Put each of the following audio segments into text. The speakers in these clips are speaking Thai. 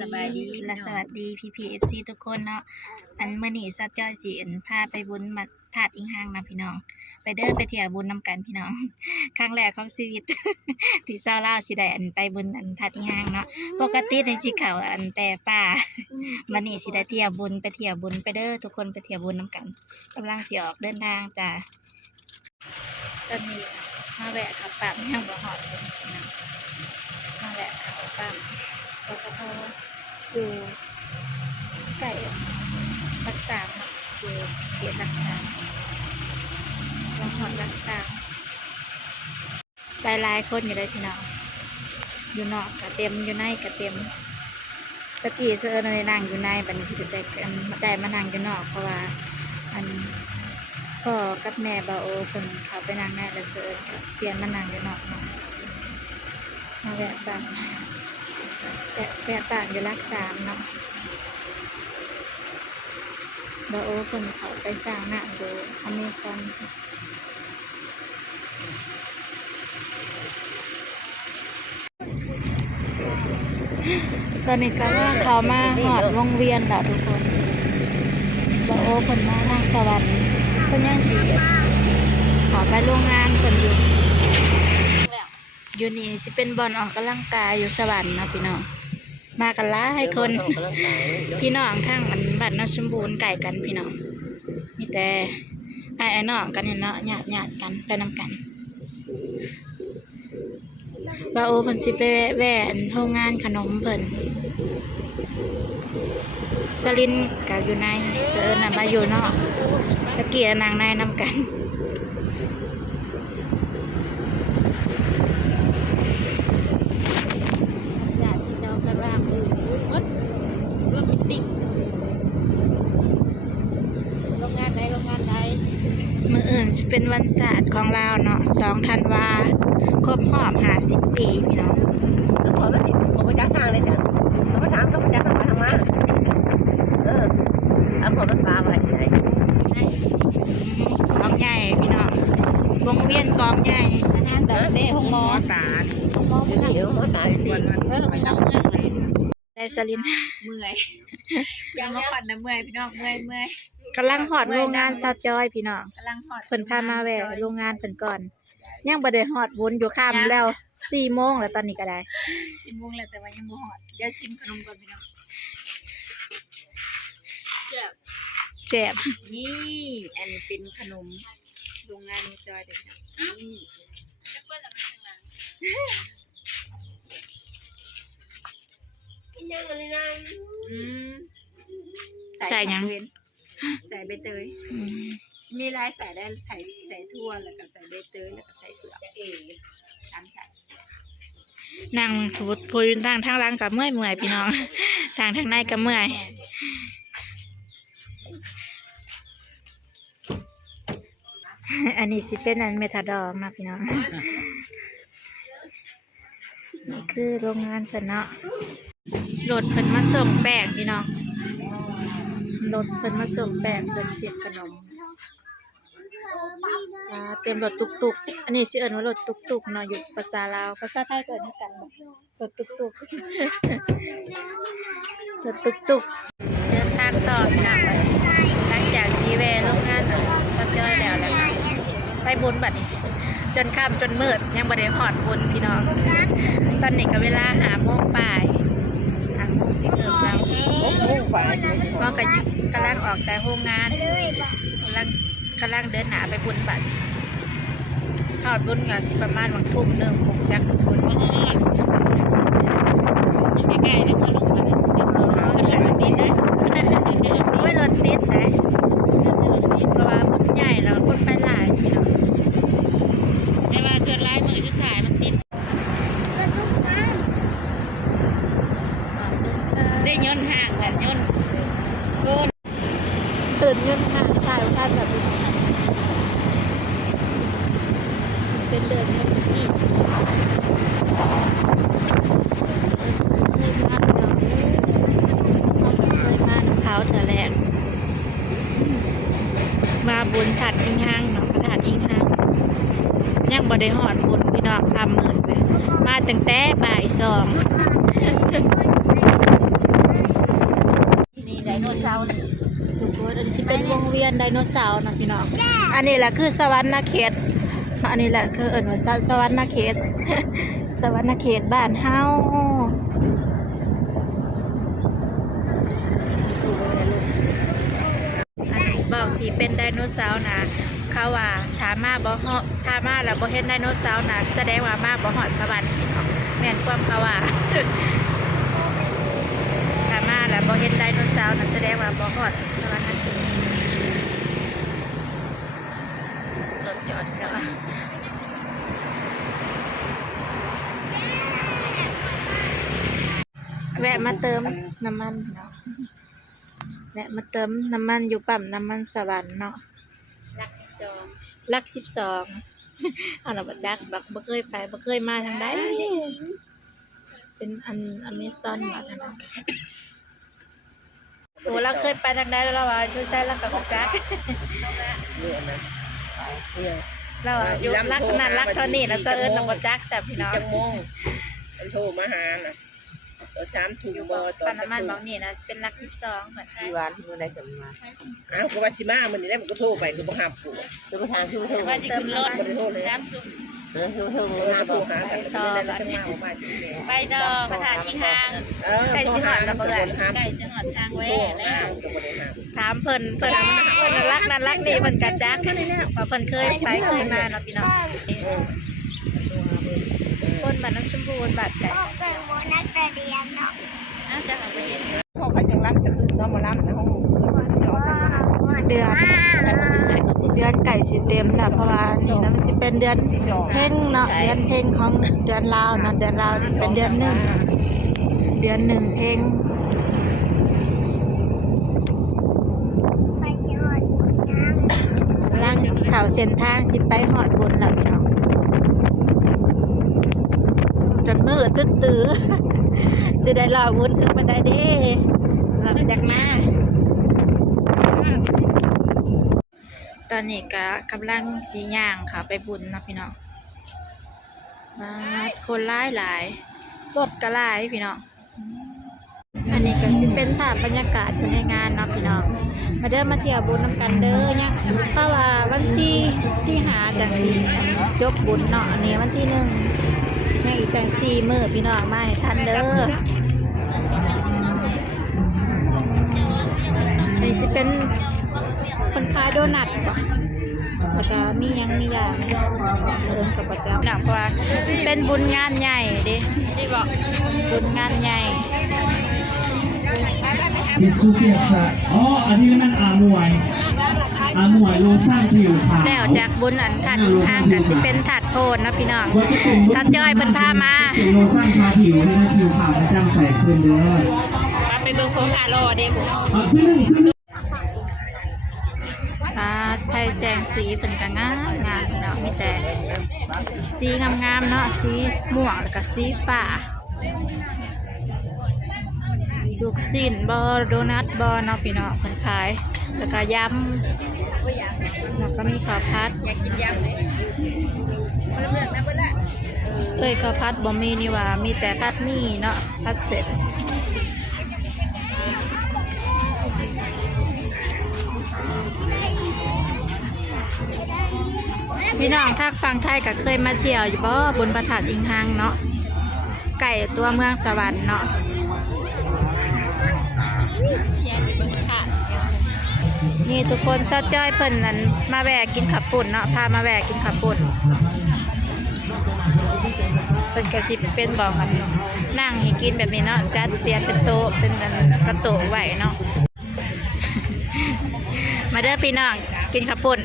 สบายดีและสวัสดีพี่เอฟซีทุกคนเนาะอันเมื่อนี้ซาจอยสิพาไปบุญมาธาตุอิงห้างนะพี่น้องไปเด้อไปเที่ยวบุญนำกันพี่น้องครั้งแรกของชีวิต ที่เศร้าเล่าสิได้ไปบุญธาตุอิงห้างเนาะปกติในสิเขาแต่ป่าวันนี้สิได้เที่ยวบุญไปเที่ยวบุญไปเด้อทุกคนไปเที่ยวบุญนำกันกำลังสิออกเดินทางจ้าตอนนี้มาแวะขับปั๊มยังบ่ฮอดเลยพี่น้องมาแวะขับปั๊มปตทอยู่ใกล้รักษาอยู่เขตรักษาเราหอดรักษาหลายคนอยู่เลยพี่น้องอยู่นอกกะเต็มอยู่ในกะเต็มตะกี้เสื้อในนั่งอยู่ในบัดนี้ที่ได้มาได้มานั่งอยู่นอกเพราะว่าอันพ่อกับแม่บาโอคนเขาไปนั่งในแล้วเสื้อเปลี่ยนมานั่งอยู่นอกเนาะมาแวะบ้านอยู่รักษาเนาะบาโอคนเขาไปสร้างหน้าดูอเมซอนตอนนี้ก็ว่าเขามาหอดวงเวียนแล้วทุกคนบาโอคนมาทางสวรรค์คนย่างสีขอไปโรงงานคนอยู่นี่สิเป็นบอลออกกำลังกายอยู่สวรรค์นะพี่น้องมากันละให้คนพี่น้องทั้งบ้านนสมบูรณ์ไก่กันพี่น้องนี่แต่ไอ้น้องกันเนาะญาติกันไปนำกันบาโอเพิ่นสิไปแว่นโรงงานขนมเพิ่นสลินกับอยู่ในเสือน่ะมาอยู่นอกตะเกียนางในนำกันมื้ออื่นจะเป็นวันศาสตร์ของเราเนาะ2 ธันวาครบรอบ50 ปีพี่น้องขอมาติดผมไปจัดทางเลยจ้ะเขามาถามเขามาจัดทางมาทางมาเอาขอมาปลาไว้ไหนกองใหญ่พี่น้องวงเวียนกองใหญ่งานแต่เด้ห้องหมอตาห้องหมอไม่ได้ห้องตาดีไม่ต้องเมื่อยได้สลินเมื่อยยังมาผ่อนนะเมื่อยพี่น้องเมื่อยกำลังหอดโรงงานซาจอยพี่น้องกำลังหอดเพิ่นพามาแวะโรงงานเพิ่นก่อนยังบ่ได้หอดวนอยู่ค่ำแล้ว4 โมงแล้วตอนนี้ก็ได้4 โมงแล้วแต่ว่ายังบ่หอดเดี๋ยวชิมขนมก่อนพี่น้องเจ็บนี่อันเป็นขนมโรงงานจอยเด็กนี่ใส่ยังใส่ใบเตยมีลายใส่ได้ใส่ทั่วแล้วก็ใส่ใบเตยแล้วก็ใส่เกลือตามใส่นั่งพูดทางหลังกับเมื่อยพี่น้องทางในกับเมื่อยอันนี้สิเป็นอันเมทาดอมนะพี่น้องนี่คือโรงงานเพิ่นเนาะรถเพิ่นมาส่งแป้งพี่น้องรถเพิ่นมาส่งแป้งเพิ่นเสียบขนมเต็มรถตุกอันนี้สิเอิ้นว่ารถตุกเนาะอยู่ภาษาลาวภาษาไทยก็เอิ้นกันรถตุกรถตุกเดินทางต่อพี่น้องหลังจากที่แวะโรงงานก็เจอแล้วไปบุญบัดนี้จนค่ำจนมืดยังบ่ได้ฮอดบุญพี่น้องตอนนี้ก็เวลา5 โมงป่าย5 โมง10 แล้วก็กำลังออกแต่โรงงานกำลังเดินหน้าไปบุญบัดฮอดบุญก็สิประมาณวันทุ่มหนึ่งผมจักทุกคนยังใกล้ๆเลยพอลงมาแล้วรถติดได้โอ้ยรถติดเลยเพราะว่าบุญใหญ่แล้วคนไปหลายพี่น้องแต่ว่าเกิดลายมือที่ถ่ายมันติดได้ย่นห่างแบบย่นตื่นย่นห่างถ่ายท่านแบบเป็นเดินย่นอีกเคยมาเขาเถอะแหละมาบุญถัดอิงห้างเนาะถัดอิงห้างยังบ่ได้หอดบุญพี่น้องทำเหมือนไปมาตั้งแต่บ่าย 2 เสาร์นี่ ทุกคนอันนี้สิเป็นวงเวียนไดโนเสาร์นะพี่น้องอันนี้แหละคือสวรรค์เขตอันนี้แหละคือเอิ้นว่าสวรรค์เขต สวรรค์เขตบ้านเฮาเบาที่เป็นไดโนเสาร์นะเขาว่าถ้ามาแล้วบ่เห็นไดโนเสาร์นะแสดงว่ามาบ่ฮอดสวรรค์พี่น้องแม่นความเขาว่า ถ้ามาแล้วบ่เห็นไดโนเสาร์นะแสดงว่าบ่ฮอดสวรรค์รถจอดเนาะแวะมาเติมน้ำมันเนาะแวะมาเติมน้ำมันอยู่ปั๊มน้ำมันสวรรค์เนาะลัก 12 เอาล่ะบ่จักบักบ่เคยไปบ่เคยมาทางใดเป็นอันอเมซอนมาทางนั้นกันโอ้เราเคยไปทางใดแล้วว่าอยู่ใช้ลักกับบ่จัก เนี่ยนะเนี่ย เราอยู่ลักนั้นลักเท่านี้แล้วเอิ้นนำบ่จักจ้ะพี่น้อง จังโมงมันโทรมาหาน่ะตอน3 ทุ่มบ่ตอ ปั๊ น มน้ำมันบอกนี่นะเป็นลัก 12เหมือน ที่วันที่มื้อใดสิมา อ้าวก็ว่าสิมามื้อนี้ได้มันก็โทรไปก็บ่รับกู คือประธานคือโทร ว่าสิขึ้นรถ บ่ได้โทรเลย คือโทร โทร มา หา บ ผู้ อก หากันไม่ได้แล้วจะมาออกมาจริง ไปต่อประธานอีกทาง ๆ ใกล้สิฮอดแล้วบ่ เล ล่ะ ยครับ ใกล้สิฮอดทางแว่ แล้ แล้ว ว ก็บ่ได้รับ ถามเพิ่นรักนั้นรักนี่เพิ่นก็จักว่าเพิ่นเคยไปเคยมาเนาะพี่น้องคนบ้านน้ำชมพูนบาดไก่น่าจะเอาไปเห็น พอเขาจังรับจะขึ้นก็มารับในห้อง เดือนไก่สิเต็มแล้วเพราะว่านี่นะมันสิเป็นเดือนเพ่งเนาะเดือนเพ่งของเดือนลาวเนาะเดือนลาวสิเป็นเดือนหนึ่งเพ่งล่างข่าวเส้นทางสิไปหอดบนแล้วพี่น้องจนมือตื้อๆสิได้รอวุ้นขึ้นมาได้เด้เราไปจากมาตอนนี้ก็กำลังสีย่างค่ะไปบุญนะพี่น้องมาคนหลายรถก็หลายพี่น้องอันนี้ก็สิเป็นภาพบรรยากาศภายในงานเนาะพี่น้องมาเด้อมาเที่ยวบุญนำกันเด้อเนี่ยเพราะว่าวันที่หาจังสียกบุญเนาะอันนี้วันที่1ยังอีกจัง4 มื้อพี่น้องมาให้ทันเด้ออันนี้สิเป็นคนขายโดนัทป่ะแล้วก็มีอย่างกับประจำนะเพราะว่าเป็นบุญงานใหญ่ดิที่บอกบุญงานใหญ่ เป็นซูเปอร์ค่ะอ๋อ อันนี้มันอามวยโลชั่นผิวขาว แล้วจากบุญอันถัดทางก็สิเป็นถัดโพนนะพี่น้องสัดจ้อยเพิ่นพามา เป็นโลชั่นทาผิวนะผิวขาวจะจำใส่คืนเด้อ ไปเบิ่งโครงการรอเด้กู ชื่อหนึ่งไทยแสงสีเพิ่นก็งามเนาะมีแต่สีงามๆเนาะสีม่วงแล้วก็สีฟ้าลูกชิ้นบ่โดนัทบ่เนาะพี่น้องเพิ่นขายแล้วก็ยำแล้วก็มีข้าวผัดอยากกินยำเลยข้าวผัดบ่มีนี่ว่ามีแต่ผัดหมี่เนาะผัดเสร็จพี่น้องถ้าฟังไทยก็เคยมาเที่ยวอยู่บ่บนพระธาตุอิงหังเนาะไก่ตัวเมืองสวรรค์เนาะนี่ทุกคนซอดจ้อยเพิ่นนั้นมาแวะกินขับปุ่นเนาะพามาแวะกินขับปุ่นเป็นกระติบเป็นบอกกันนั่งให้กินแบบนี้เนาะจัดเตียนเป็นโต๊ะเป็นกระโต๊ะไหวเนาะ มาเด้อพี่น้องกินขับปุ่น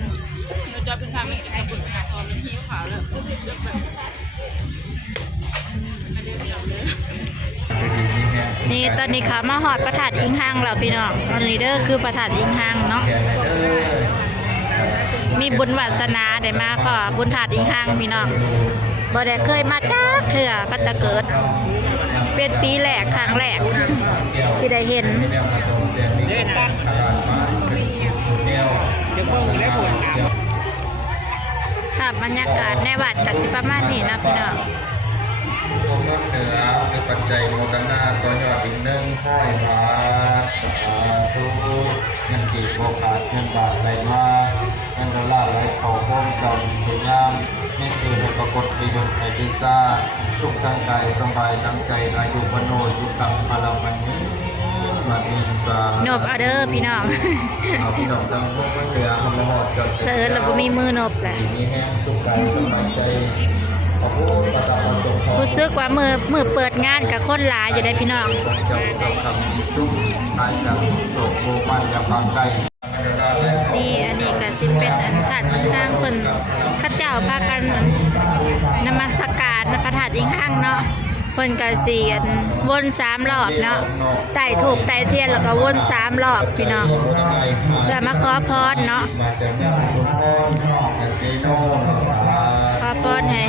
นี่ตอนนี้เขามาหอดประถาดอิงหังแล้วพี่น้องตอนนี้เด้อคือประถาดอิงหังเนาะมีบุญวาสนาได้มาขอบุญถาดอิงหังพี่น้องบ่ได้เคยมาจักเถื่อก็จะเกิดเป็นปีแรกครั้งแรกที่ได้เห็นภาพบรรยากาศในวัดกับสิประมาณนี้นะพี่น้อง ตัวเมืองเหนือมีปัจจัยโมกันนาตัวยอดอีก1,000 บาทสาธุเงินกีบโบขาดเงินบาทไหลมาเงินดอลลาร์ไหลเข้าห้องจอมสวยงามไม่สื่อให้ปรากฏปีดงไอดีซ่าสุขทางกายสบายทางใจอายุวโนสุขังพลังมันนี้มาเองสา นบเอาเด้อพี่น้อง เอาพี่น้องทั้งพวกเมืองเหนือทำมาหอดจอด เสิร์ชแล้วบ่มีมือนบแหละ มีแห้งสุขกายสบายใจขอพูดประกาศประสงค์ รู้สึกว่ามือเปิดงานกับคนหลายอยู่ได้พี่น้อง เจ้าสัพพมีสุขหายจากทุกโศกโมมายาพังไกล นี่อันนี้ก็สิเป็นอันถาดอิงห้างเพิ่นเข้าเจ้าพากันนมัสการพระธาตุอิงห้างเนาะเพิ่นก็สิอันวน3รอบเนาะไต่ถูกไต่เทียนแล้วก็วน3รอบพี่น้องเพื่อมาขอพรเนาะ มาจากแม่หลวงพ่อเซโนสา ขอพรให้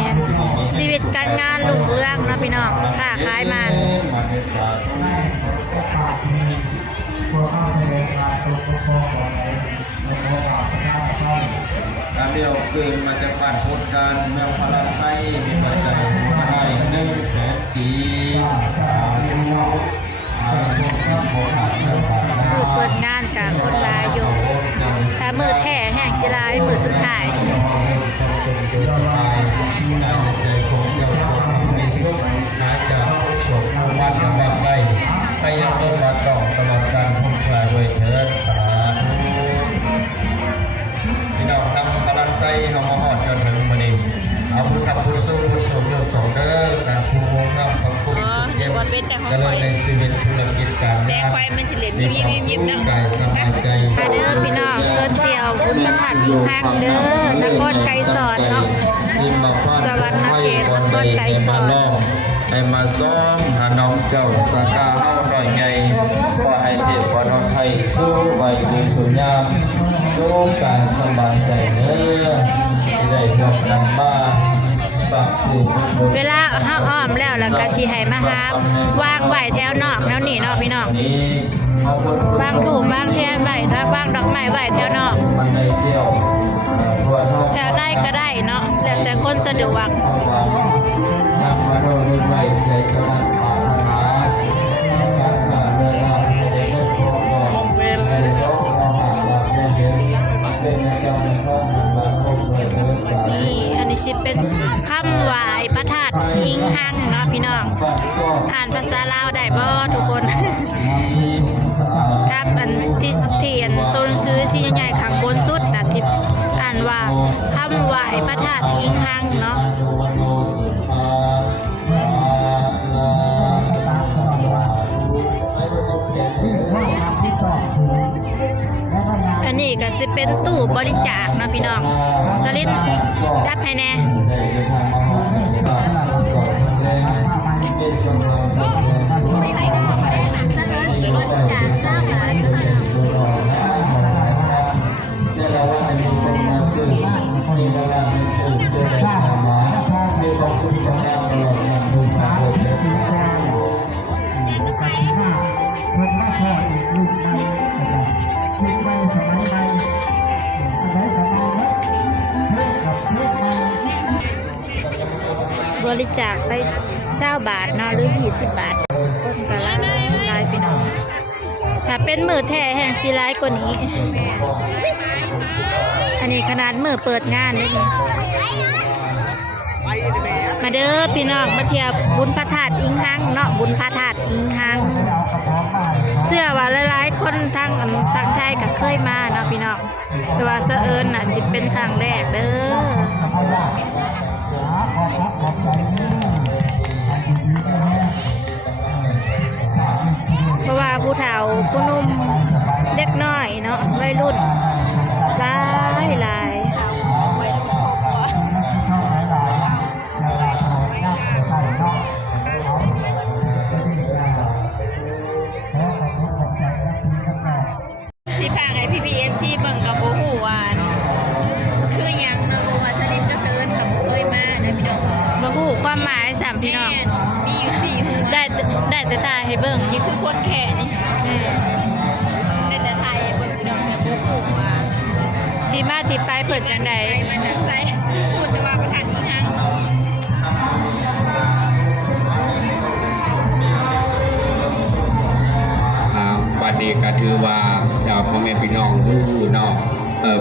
ชีวิตการงานรุ่งเรืองเนาะพี่น้องค้าขายมา มาเนสาการเดียวซึ่งมาจากบ้านพุทธการเมืองพลังไส้มีปัจจัยมาได้100,000 กีสาธุมือเปิดงานกับคนหลายอยู่ถ้ามือแท้แห้งสิหลายมือสุดท้าย สบายการใจของเจ้าสุขมีสุขหายจากโศกโมหะลำบากได้ให้ยังต้องมาต้องตลอดการพ้นคลายไว้เถิดสาธุพี่น้องทำพลังไส้เฮามาฮอดจนถึงมื้อนี้เอาผู้ขับผู้สู้ผู้สูงเรื่องสองเด้อการผู้วงนำความคุ้มสุขเย็นเจริญในชีวิตธุรกิจการงานมีความสุขกายสบายใจ มาเด้อพี่น้องเชิญเที่ยวบุญพระธาตุอิงห้างเด้อนครไกรสอนเนาะสวรรค์เขตนครไกรสอน ให้มาซ้อมหาน้องเจ้าสากาเฮาหน่อยไงขอให้เทพขอน้องไทยสู้ไว้ดูสุญญามสู้กายสบายใจเด้อที่ได้ร่วมกันมาฝากสื่อ เวลาเฮาอ้อมแล้วก็สิให้มาหาวางไว้แถวนอกแนวนี้เนาะพี่น้องวางถูกวางเทียนไว้นะวางดอกไม้ไว้แถวนอก มันได้เที่ยวทั่วโลก แถวใดก็ได้เนาะแล้วแต่คนสะดวก นำมาโดยไว้ใจกำลังปรารถนาการงานเวลาให้ได้เงินทองก่อนให้ได้ยกอาหารมาเย็นๆเป็นในการในข้อมูลมาพบเลยเถิดสาธุ นี่อันนี้สิเป็นคำไหว้พระธาตุอิงห้างเนาะพี่น้องอ่านภาษาลาวได้บ่ทุกคน ครับอันที่เทียนต้นซื้อสีใหญ่ๆข้างบนสุดนะที่อ่านว่าคำไหว้พระธาตุอิงห้างเนาะอันนี้ก็สิเป็นตู้บริจาคนะพี่น้องสลิดจัดให้แน่บริจาคไป20 บาทเนาะหรือ20 บาทคนก็หลายพี่น้องถ้าเป็นมือแท้แห่งสิหลายกว่านี้ อันนี้ขนาดมือเปิดงานนี่มาเด้อพี่น้องมาเที่ยวบุญพระธาตุอิงห้างเนาะบุญพระธาตุอิงห้างเสื้อว่าหลายๆคนทางไทยก็เคยมาเนาะพี่น้องแต่ว่าเสอิญน่ะสิเป็นครั้งแรกเด้อเพราะว่าผู้เฒ่าผู้หนุ่มเด็กน้อยเนาะวัยรุ่นหลายสิพาไงพี่ PFC เบิ่งกับโบหูว่าคือยังเนาะว่าสนิทก็เซิร์นกับบ่เคยมาเด้อพี่น้องบ่ฮู้ความหมายสามพี่น้องมีอยู่4หูได้แต่ถ่ายให้เบิ่งนี่คือคนแค่นี่ได้แต่ถ่ายให้เบิ่งพี่น้องแต่บ่ฮู้ว่าที่มาที่ไปเพิ่นจังได๋มาจากไสพูดแต่ว่าประธานอีหยัง นี้ก็ถือว่าพ่อแม่พี่น้องผู้น้อง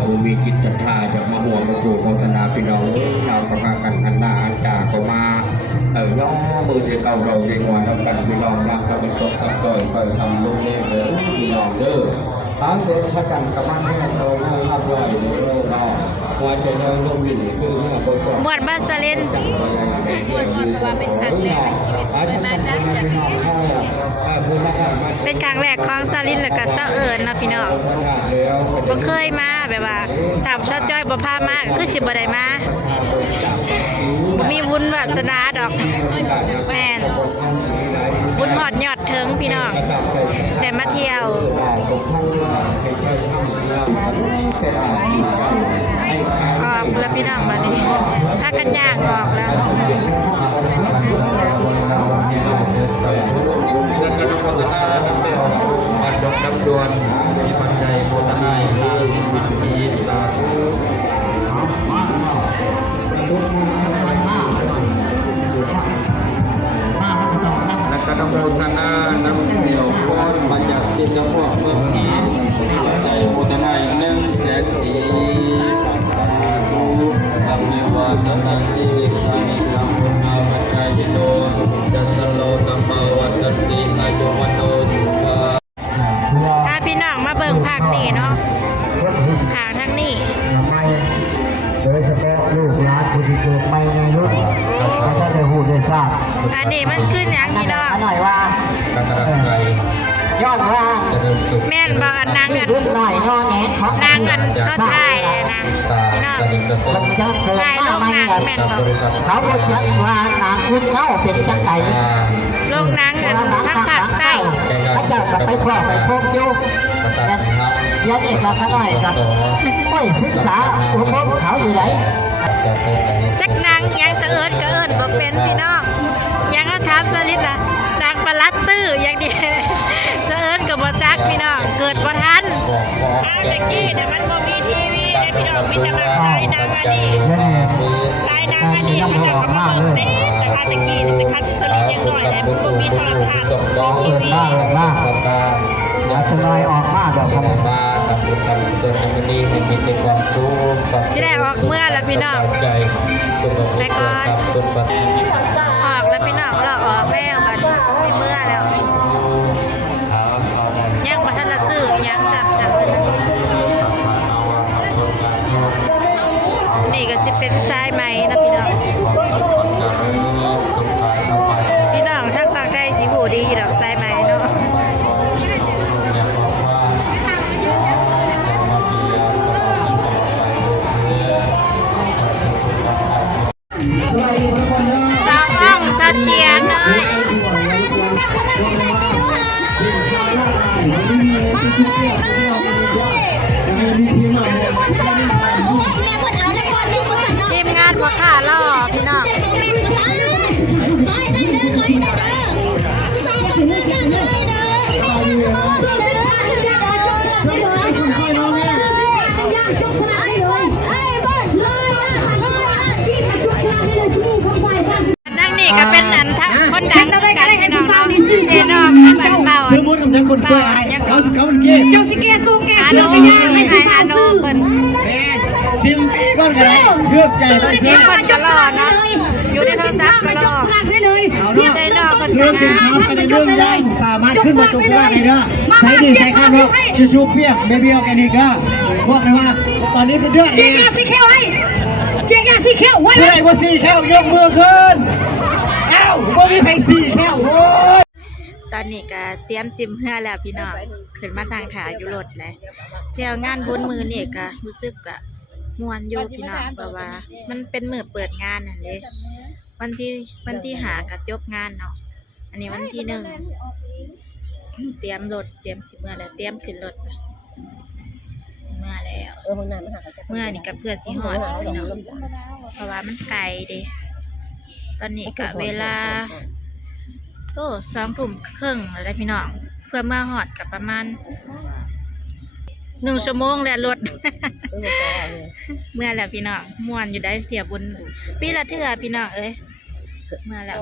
ผู้มีกิจศรัทธาจะมาห่วงมาสู่โฆษณาพี่น้องเราก็พากันหันหน้าหันตาก็มาย่อมือเสียเก่าเราเสียงวันกันพี่น้องรักกันเป็นศพกับจอยคอยทำลูกเล่เด้อพี่น้องเด้อทางเดินพระกันกับมันให้เราให้ภาพลอยเด้อเนาะว่าจะยังลงวินคือเมื่อคนก่อน บวชมาสลิน เป็นครั้งแรกในชีวิตเคยมาจ้ะจากที่นี่ เป็นครั้งแรกของสลินแล้วก็เศร้าเอิญนะพี่น้องบ่เคยมาแบบว่าถามชาจ้อยบ่พามาก็คือสิบ่ได้มาบ่มีบุญวาสนาดอกแม่นบุญหอดยอดถึงพี่น้องได้มาเที่ยวออกแล้วพี่น้องมานี่ถ้ากันย่างออกแล้ว แล้วก็น้องพัฒนาน้ำเบลบัตรดอกน้ำดวนมีปัจจัยโมทนา50 บาททีสาธุแล้วก็น้องพัฒนาน้ำเบลพรบัญญัติสินกับพวกเมืองนี้มีปัจจัยโมทนาอีก100,000 ทีสาธุธรรมวาทนาสิริสามิจังพุทธาปัจจัยโนจัตโลตัมปวัตติอายุวันโนสุภา ถ้าพี่น้องมาเบิ่งภาคนี้เนาะขางทางนี้ โดยเฉพาะลูกหลานผู้ที่เกิดใหม่ในยุคเขาจะได้หูได้ทราบ อันนี้มันขึ้นหยังพี่น้อง หน่อยว่า การตลาดไทย ย้อนว่า จะเริ่มสุข แม่นบอกอันนางอัน รุ่นหน่อยนอนแหนของ นางอันเขาถ่ายนะ ตา พี่น้อง สนิทสน มันจะเกิด ถ่ายล มาง ใหม่ นาง กัน แม่น กับบ อก ริษัท เขาก็เขียนว่านางคุณเขาเป็นจังไก่ ลงนางอันทั้งภาคใต้ เขาจะไปครอบไปพบอยู่ สตาร์ทครับ ยันเอกขน่อยกับโอ้ยศึกษาอุปกรณ์เขาอยู่ไหน จะเป็นไหน จักนางอิหยังเสะเอิญก็เอิญบ่เป็นพี่น้องอิหยังก็ถามสลิดน่ะนางประลัดตื้ออย่างเดียวเสะเอิญก็บ่จักพี่น้องเกิดบ่ทัน บอก ตะกี้น่ะมันบ่มีทีวี การ พี่น้องมีแต่มาขายนางอันนี้ มี ขายนางอันนี้เขาจะก็มาเบิ่งเด้แต่คาตะกี้แต่คาที่สลิดยังน้อยได้มันบ่มีโทรทัศน์ ส่งดอก เปิดมากเลยมาก สัปดาห์ อยากจะลอยออกมาดอก ข ข น นาด มมาทำบุญทำส่วนวันนี้มีแต่ความสุข สิได้ออกเมื่อแล้วพี่น้อง ใจคุณบอกคุณครับคุณปฏิ ออกแล้วพี่น้องเราออกแล้วบัดนี้สิเมื่อแล้วยังบ่ทันละซื้อหยังจับนี่ก็สิเป็นทรายไหมนะพี่น้องพี่น้องทางภาคใต้สิหูดีดอกทรายไหมเนาะสาวอ่องสะเจียนเลยทีมงานหัวขาล่อพี่น้องนั่งนี่ก็เป็นอันทั้งคนดังด้วยกันพี่น้องเนาะเจนอมกับเบา ซื้อมุดของฉันคนสวยเขามันเก็บ อาโนไม่ใช่อาโนเพิ่น ซิมปีก้อนกันเลือกใจต้องซื้ มี อ คนจะรอเนาะอยู่ในโทรศัพท์ก็รอ เอา อยู่ เนาะ ในรอคน ซื้อ จะ สิน มา ค้ากันในเรื่องย่างสามารถขึ้นมาจบได้เลยเด้อใช้ดีใช้ข้าวเนาะชูเปียกเบบี้ออร์แกนิกก็บอกเลยว่าตอนนี้คือเดือดเอง สีเขียวไว้เจ๊ยาสีเขียวไว้ เมื่อไหร่ว่าสี่แค่ยกมือขึ้นเอ้าว่ามีใครสี่แค่โอ้ย ตอนนี้ก็เตรียมซิมเพื่อแล้วพี่น้องขึ้นมาทางถาอยู่รถเลยเที่ยวงานบุญมือนี่ก็รู้สึกก็ม่วนอยู่พี่น้องเพราะว่ามันเป็นมื้อเปิดงานนั่นเด้วันที่หาก็จบงานเนาะอันนี้วันที่ 1เตรียมรถเตรียมสิเมื่อแล้วเตรียมขึ้นรถสิเมื่อแล้ว ห้องน้ำมันหากัน เมื่อนี่กับเพื่อนสิฮอดพี่น้องเพราะว่ามันไกลเด้ตอนนี้ก็เวลา2 ทุ่มครึ่งแล้วพี่น้องเพื่อเมื่อฮอดกับประมาณ1 ชั่วโมงแล้วรถ เมื่อแล้วพี่น้องม่วนอยู่ได้เที่ยวบุญปีละเทื่อพี่น้องเอ้ยเมื่อแล้ว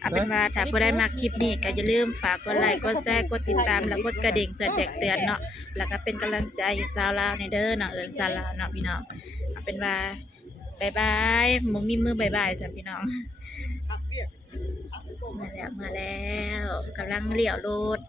เอาเป็นว่าถ้าผู้ใดมาคลิปนี้ก็อย่าลืมฝากกดไลค์กดแชร์กดติดตามแล้วกดกระดิ่งเพื่อแจ้งเตือนเนาะแล้วก็เป็นกำลังใจสาวลาวในเด้อเนาะสาวลาวเนาะพี่น้องเอาเป็นว่าบายบายหมูมีมือบายบายจ้ะพี่น้องมาแล้วกำลังเลี้ยวรถ